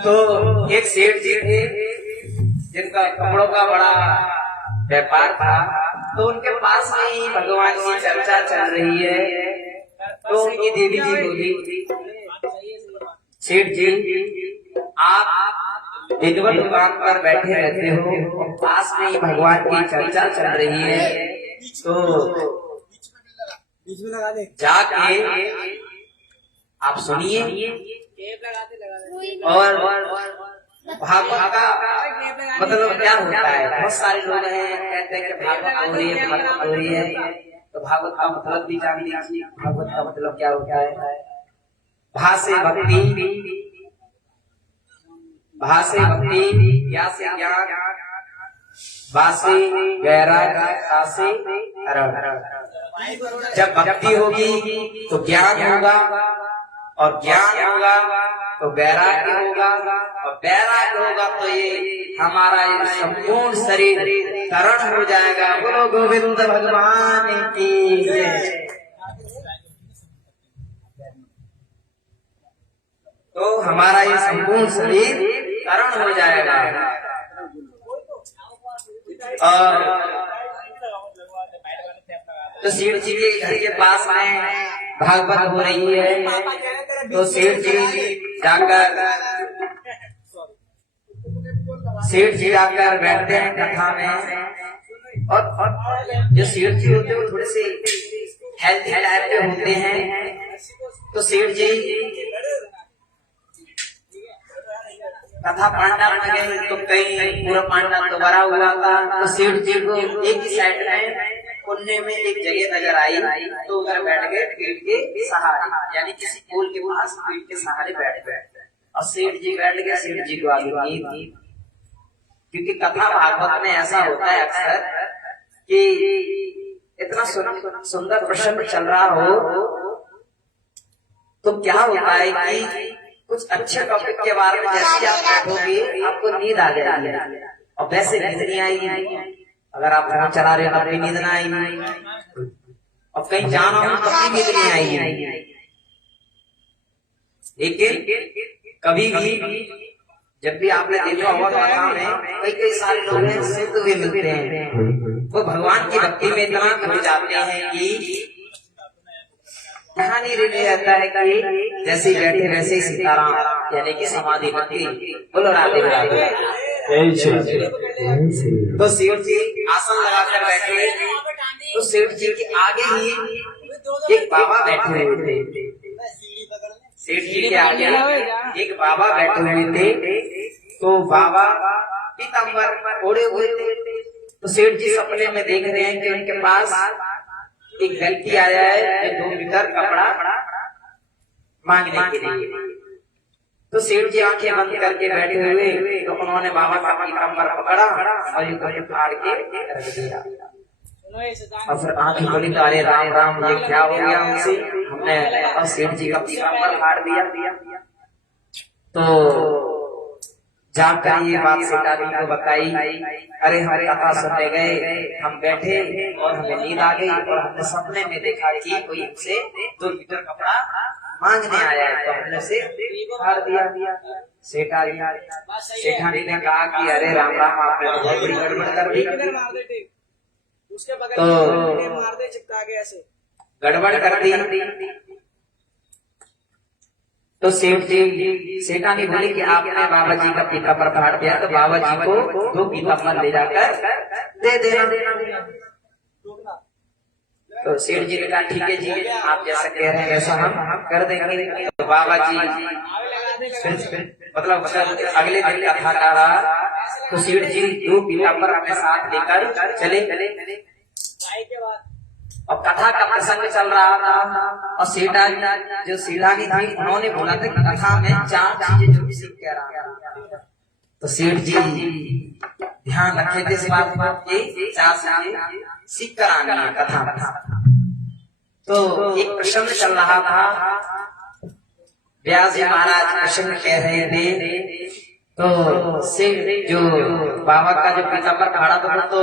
तो एक सेठ जी थे जिनका कपड़ों का बड़ा व्यापार था, तो उनके पास में ही भगवान की चर्चा चल रही है। तो उनकी देवी जी बोली, सेठ जी आप विद्वत दुकान पर बैठे रहते हो और पास में ही भगवान की चर्चा चल रही है, तो जाके आप सुनिए और भागवत का मतलब क्या होता है। बहुत सारे लोग हैं कहते हैं कि भागवत हो रही है, भागवत हो रही है, तो भागवत का मतलब भी जान लीजिए। भागवत का मतलब क्या होता है? भा से भक्ति, भा से भक्ति, ज्ञा से ज्ञान, बा से वैराग, ता से अरण। जब भक्ति होगी तो ज्ञान होगा और ज्ञान होगा तो वैराग्य होगा और वैराग्य होगा तो ये हमारा ये संपूर्ण शरीर तरण हो जाएगा। बोलो गोविंद भगवान की जय। तो हमारा ये संपूर्ण शरीर तरण हो जाएगा। और तो सेठ जी के घर के पास में भागवत हो रही है, तो सेठ जी जाकर बैठते हैं कथा में। और जो सेठ जी होते हैं वो थोड़े से हेल्थी टाइप के होते हैं, तो सेठ जी कथा पांडा बन गई तो कहीं पूरा पांडा तो भरा हुआ था। तो सेठ जी को एक ही साइड में कोने में एक जगह नजर आई, तो उधर बैठ गए पेड़ के सहारे, यानी किसी पोल के पास पेड़ के सहारे बैठ गए। और सेठ जी बैठ गए, सेठ जी को आगे नींद, क्योंकि कथा भागवत में ऐसा होता है अक्सर कि इतना सुंदर प्रसंग चल रहा हो तो क्या होता है कि कुछ अच्छे टॉपिक के बारे में जैसे आप बैठोगे आपको नींद आ जाएगी, और वैसे नींद नहीं आएगी। अगर आप फोन चला रहे हो तब भी नींद ना आएगी, और कहीं जाना हो तब भी नींद नहीं आएगी। लेकिन कभी भी जब भी आपने देखा होगा कथा में कई सारे लोग हैं सिद्ध हुए मिलते हैं, वो भगवान की भक्ति में इतना खो जाते हैं कि कहानी रह जाता है कि जैसे बैठे वैसे ही सीताराम यानी कि समाधि भक्ति। बोलो राधे राधे। तो सेठ जी आसन लगाकर बैठे, तो सेठ जी के आगे ही एक बाबा बैठे हुए थे। सेठ जी के आगे एक बाबा बैठे हुए थे, तो बाबा पीतांबर ओढ़े हुए थे। तो सेठ जी सपने में देख रहे हैं कि उनके पास एक व्यक्ति आया है 2 मीटर कपड़ा मांगने के लिए। तो सेठ जी आंखें बंद करके बैठे हुए, तो उन्होंने बाबा का पीतांबर पकड़ा और ये फाड़ के रख दिया। और फिर आंखें खोली तो अरे राम राम ये क्या हो गया हमसे, हमने और सेठ जी का पीतांबर फाड़ दिया। तो जाकर ये बात सीता जी को बताई, अरे हम कथा सुनने गए, हम बैठे और हमें नींद आ गई और हमने सपने में देखा कि कोई हमसे 2 मीटर कपड़ा मांगने आया है, तो हमने से फाड़ दिया। सेठानी ने कहा कि अरे राम राम आपने तो बहुत बड़ी गड़बड़ कर दी। तो गड़बड़ कर दी। तो सेठ जी सेठानी बोली कि आपने बाबा जी का पीतांबर फाड़ दिया, तो बाबा जी को 2 पीतांबर ले जाकर दे देना। तो सेठ जी ने कहा ठीक है जी, आप जैसा कह रहे हैं वैसा हम कर देंगे। तो बाबा जी मतलब अगले दिन कथा का रहा, तो सेठ जी 2 पीतांबर अपने साथ लेकर चले। और कथा का प्रसंग चल रहा था, और सीता जो सीढ़ानी थी उन्होंने बोला था कि कथा में 4 चीजें जो सीख के रहा था। तो सेठ जी ध्यान रखे थे इस बात पर कि 4 चीजें सीख कर आनी है कथा में। तो एक प्रसंग चल रहा था, व्यास जी महाराज प्रसंग कह रहे थे, तो सेठ जो बाबा का जो पीतांबर फाड़ा था तो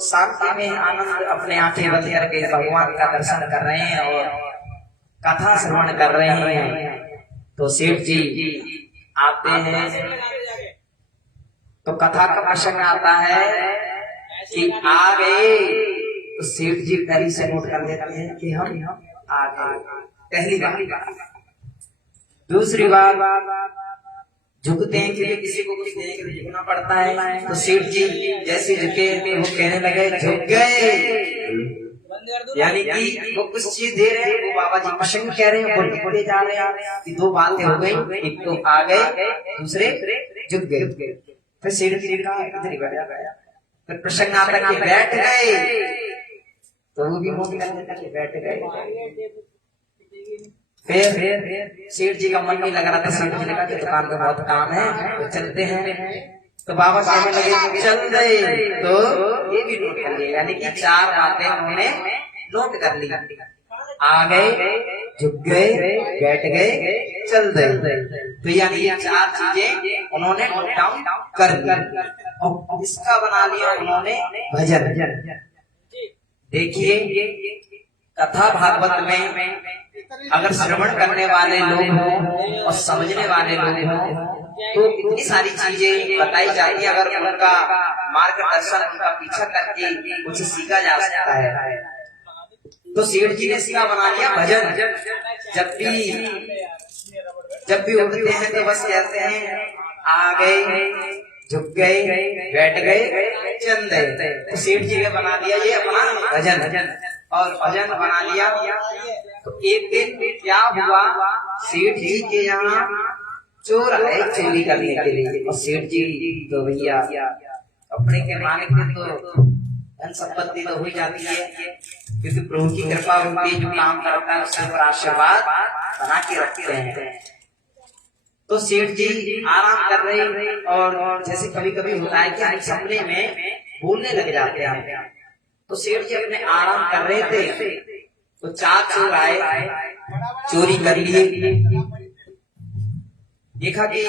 शांति में आनंद अपने आंखें बंद करके भगवान का दर्शन कर रहे हैं और कथा श्रवण कर रहे हैं। तो सेठ जी आते हैं तो कथा का प्रसंग आता है कि आ गए, तो सेठ जी पहले से नोट कर लेते हैं कि हम आ गए, पहली बार। दूसरी बार झुकते हैं, क्योंकि किसी को कुछ देने के लिए झुकना पड़ता है। तो सेठ जी जैसे झुके वो कहने लगे झुक गए, यानी कि वो कुछ चीज दे रहे हैं, वो बाबा जी प्रसंग कह रहे हैं, बोलते जा रहे हैं कि दो बातें हो गई, एक तो आ गए, दूसरे झुक गए। फिर सेठ जी ने कहा इधर ही बैठ गया। फिर प्रसंग आता कि बैठ गए, तो वो भी मोदी करके बैठ गए। फिर सेठ जी का मन नहीं लग रहा था, सेठ जी ने कहा कि दुकान में बहुत काम है तो चलते हैं। तो बाबा कहने लगे चल गए, तो ये भी नोट कर लिया, यानी कि चार बातें उन्होंने नोट कर ली। आ गए, झुक गए, बैठ गए, चल गए, तो यानी ये चार चीजें उन्होंने नोट डाउन कर ली और इसका बना लिया उन्होंने भजन। देखिए कथा भागवत में अगर श्रवण करने वाले लोग हों और समझने वाले लोग हों तो इतनी सारी चीजें बताई जाती है, अगर उनका मार्गदर्शन, उनका पीछा करके कुछ सीखा जा सकता है। तो सेठ जी ने इसका बना लिया भजन। जब भी उठते हैं तो बस कहते हैं आ गए, झुक गए, बैठ गए, चल गए। तो सेठ जी ने बना दिया ये अपना भजन, और भजन बना लिया। तो एक दिन क्या हुआ, सेठ जी के यहाँ चोर आए चोरी करने के लिए, और सेठ जी तो भैया अपने के मालिक में तो धन संपत्ति तो हो जाती है, क्योंकि प्रभु की कृपा उनके जो काम करता है उसके ऊपर आशीर्वाद बना के रखते हैं। तो सेठ जी आराम कर रहे, और जैसे कभी कभी होता है कि हम सपने में बोलने लग जाते हैं, तो सेठ जी अपने आराम कर रहे थे तो चार चोर आए, चोरी कर लिए। देखा कि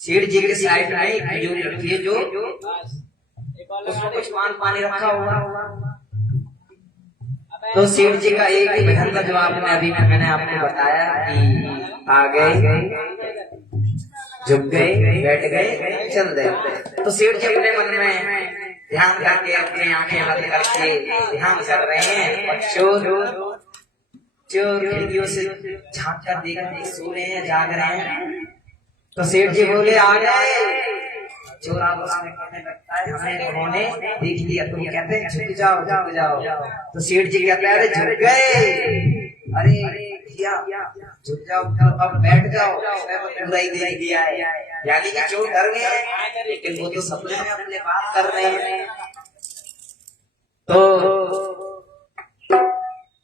सेठ जी के साइड में एक तिजोरी रखी है, जो उसमें कुछ पान पानी रखा हुआ। तो सेठ जी का एक ही भजन का जवाब में अभी मैंने आपको बताया कि आ गए, झुक गए, बैठ गए, चल गए। तो सेठ जी अपने मन में ध्यान करके अपनी आंखें बंद करके ध्यान कर रहे हैं, और चोर खिड़कियों से झांक कर देख रहे, सो रहे हैं, जाग रहे हैं। तो सेठ जी बोले आ गए। चोर आपस में कहने लगता है हमें उन्होंने देख लिया, तुम कहते हैं झुक जाओ, झुक जाओ। तो सेठ जी कहते हैं अरे झुक गए, अरे भैया झुक जाओ, अब बैठ जाओ, पूरा ही देख लिया है। यानी कि चोर डर गए, लेकिन वो तो सपने में अपने बात कर रहे हैं। तो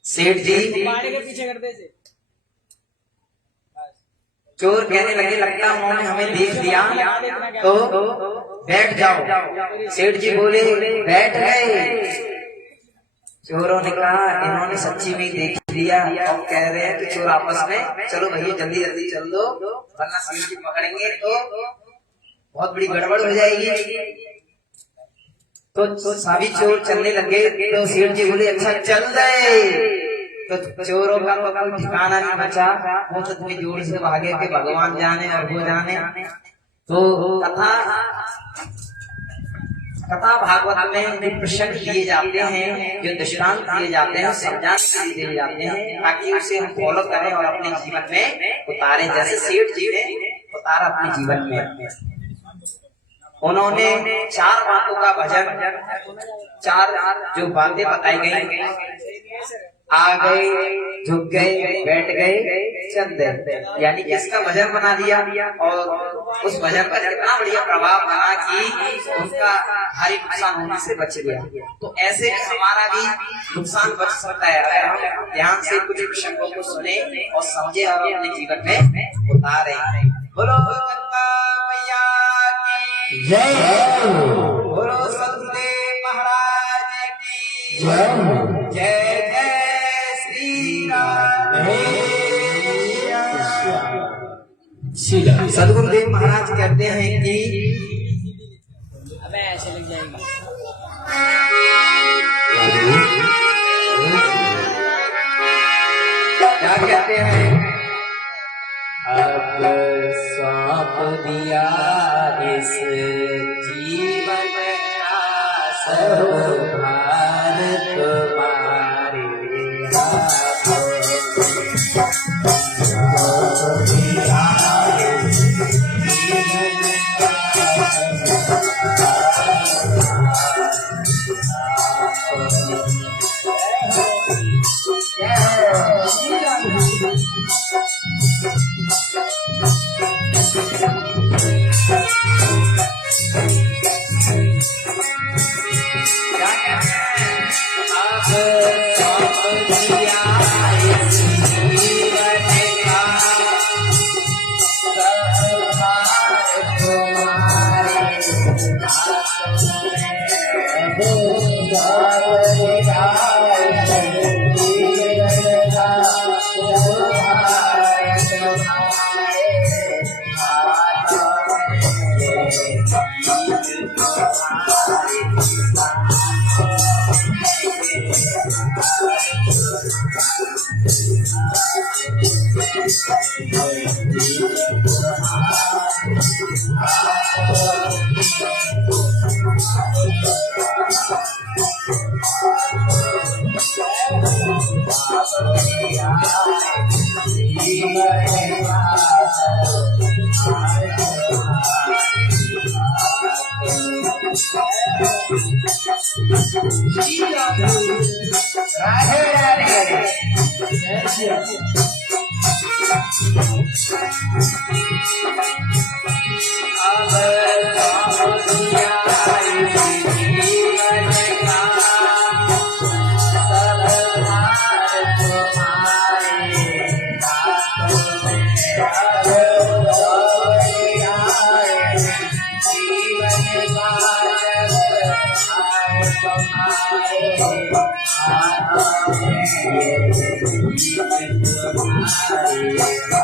सेठ जी के पीछे करते थे, चोर कहने लगे लगता उन्होंने हमें देख लिया, तो बैठ जाओ। सेठ जी बोले बैठ गए। चोरों ने कहा इन्होंने सच्ची में देख लिया और कह रहे हैं कि चोर आपस में चलो भैया जल्दी जल्दी चल दो, वरना सेठ जी पकड़ेंगे तो बहुत बड़ी गड़बड़ हो जाएगी। तो सभी चोर चलने लगे, तो सेठ जी बोले अच्छा चल गए। तो चोरों का तो कोई ठिकाना नहीं बचा, वो तो इतनी जोर से भागे कि भगवान जाने और वो जाने। तो कथा भागवत में जो प्रसंग दिए जाते हैं, जो दृष्टांत दिए जाते हैं, समझाने दिए जाते हैं, ताकि उसे हम फॉलो करें और अपने जीवन में उतारें, जैसे सेठ जी ने उतारा अपने जीवन में। उन्होंने चार बातों का भजन, चार जो बातें बताई गई, आ गए, झुक गए, बैठ गए, चल गए, यानी कि इसका भजन बना दिया। और उस भजन का इतना बढ़िया प्रभाव बना कि उनका भारी नुकसान होने से बच गया। तो ऐसे ही हमारा भी नुकसान बच सकता है अगर हम ध्यान से कुछ प्रसंगों को सुने और समझे और अपने जीवन में उतारे। बोलो गंगा मैया की जय, बोलो सदगुरुदेव महाराज की जय, जय जय श्री राम। सदगुरुदेव महाराज कहते हैं कि अबे ऐसे लग जाएगी, क्या कहते हैं अब स्वामी दिया इस जीवन का सब भार तुम्हारे हाथों दिया इस जीवन तुम्हारे